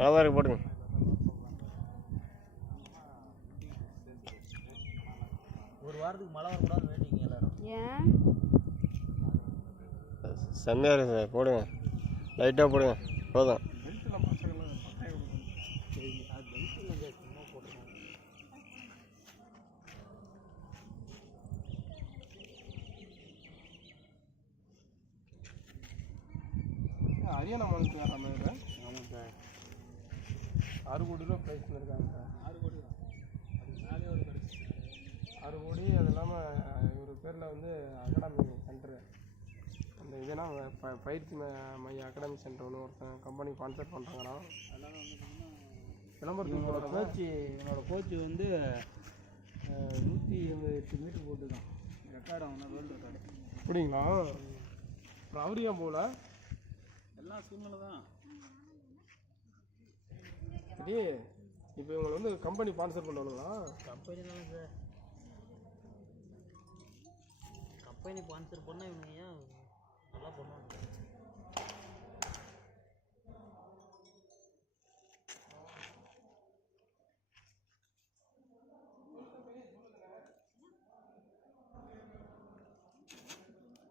நல்லா இருக்கு போடுங்க. ஒரு வாரத்துக்கு மழை வரக்கூடாதுன்னு வேண்டிங்க எல்லாரும். ஏன் செம்மையாக இருக்குது சார், போடுங்க லைட்டாக போடுங்க போதும். ஹரியானா மாநிலத்துக்கு வர மாதிரி. ஆமாம் சார், 6 கோடி ரூபா ப்ரைஸில் இருக்காங்க சார். 6 கோடி தான். அதுக்கு மேலே ஒரு கிடைச்சி 6 கோடி. அது இல்லாமல் இவர் பேரில் வந்து அகாடமி சென்டரு, அந்த இதெல்லாம் பயிற்சி மைய அகாடமி சென்டர் ஒன்று ஒருத்தன் கம்பெனி ஸ்பான்சர் பண்ணுறாங்கண்ணா. அதெல்லாம் வந்து விளம்பரத்துக்கு போகிற என்னோடய கோச்சு வந்து 178 மீட்டர் போட்டு தான் ரெக்கார்டு ஆகணும், வேர்ல்டு ரெக்கார்டு. அப்படிங்களா? அப்புறம் அவரு ஏன் போகல? எல்லாம் சூழ்நிலை தான். சரி, இப்போ இவங்களை வந்து கம்பெனி ஸ்பான்சர் பண்ணுவாங்களா? கம்பெனி தானே சார், கம்பெனி ஸ்பான்சர் பண்ணால் இவங்க ஏன் நல்லா பண்ணுவாங்க.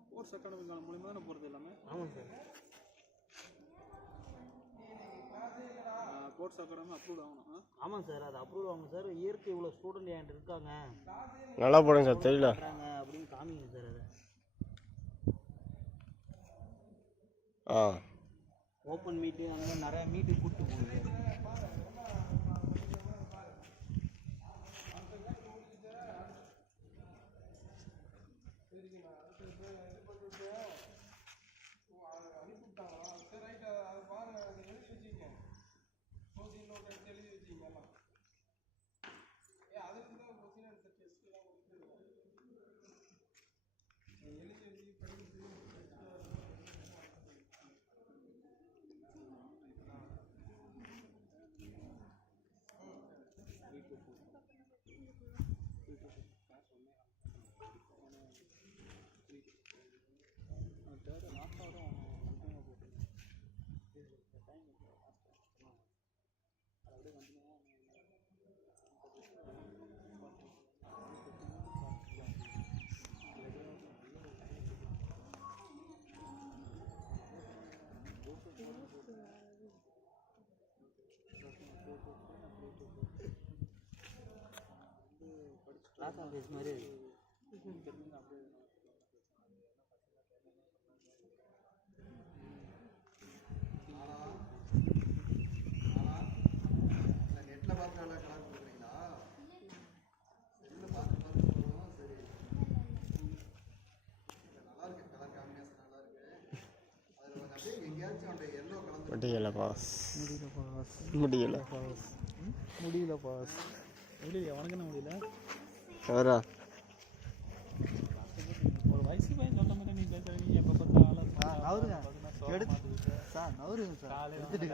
ஸ்போர்ட்ஸ் அகாடமி மூலிமா தானே போகிறது எல்லாமே? ஆமாம் சார், ஸ்போர்ட்ஸ் அகாடமி அப்ரூவ் ஆகணும். ஆமாம் சார், அது அப்ரூவ் ஆகணும் சார். இயற்கை இவ்வளோ ஸ்டூடெண்ட் என்கிட்ட இருக்காங்க, நல்லா போடுங்க சார், தெரியல அப்படின்னு காமிங்க சார். அதை ஓப்பன் மீட்டு அந்த மாதிரி நிறையா மீட்டு கூப்பிட்டு போகுது சார். கிளாஸ் ஆஃபீஸ் மாதிரி நெட்டில் பார்த்து நல்லா கலர் கொடுக்குறீங்களா? செல்லில் பார்த்து போகிறோம். சரி, நல்லா இருக்கு, கலர் காம்பினேஷன் நல்லா இருக்கு. அதில் கொஞ்சம் அப்படியே எங்கேயாச்சும் அந்த எல்லோ கலந்து முடியல பாஸ், முடியல பாஸ். உனக்கு என்ன முடியல? வேறா ஒரு வயசு பையன் சொன்ன மாதிரி நீ பேசுறீங்க. எப்போ பார்த்தாலும் நவருங்க, எடுத்து சார் நவருங்க சார், எடுத்துட்டு